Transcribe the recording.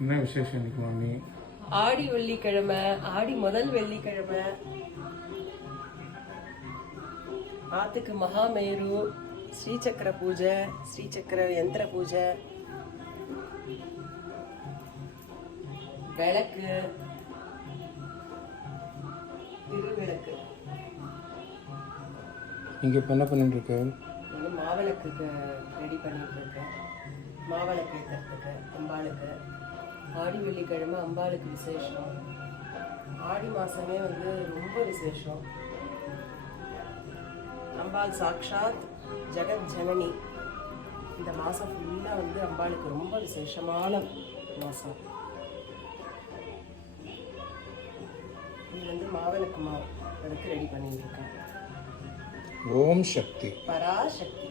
என்ன விசேஷம் இன்னைக்கு மாமி? ஆடி வெள்ளிக்கிழமை, ஆடி முதல் வெள்ளிக்கிழமை ஆத்துக்கு மகாமேரு, ஸ்ரீசக்கர பூஜை, ஸ்ரீசக்கர யந்திர பூஜை, விளக்கு, திருவிளக்கு. இங்கே இப்போ என்ன பண்ணிட்டு இருக்கு? மாவிளக்குக்கு ரெடி பண்ணிட்டு இருக்கேன். மாவிளக்கு ஏற்றுறதுக்கு அம்பாளுக்கு. ஆடி வெள்ளிக்கிழமை அம்பாளுக்கு விசேஷம். ஆடி மாதமே ரொம்ப விசேஷம். அம்பாள் சாக்ஷாத் ஜெகத் ஜனனி. இந்த மாதம் ஃபுல்லாக அம்பாளுக்கு ரொம்ப விசேஷமான மாதம். இது மாவிளக்கு மாவு அதுக்கு ரெடி பண்ணிட்டு இருக்கேன். ஓம் சக்தி பராசக்தி.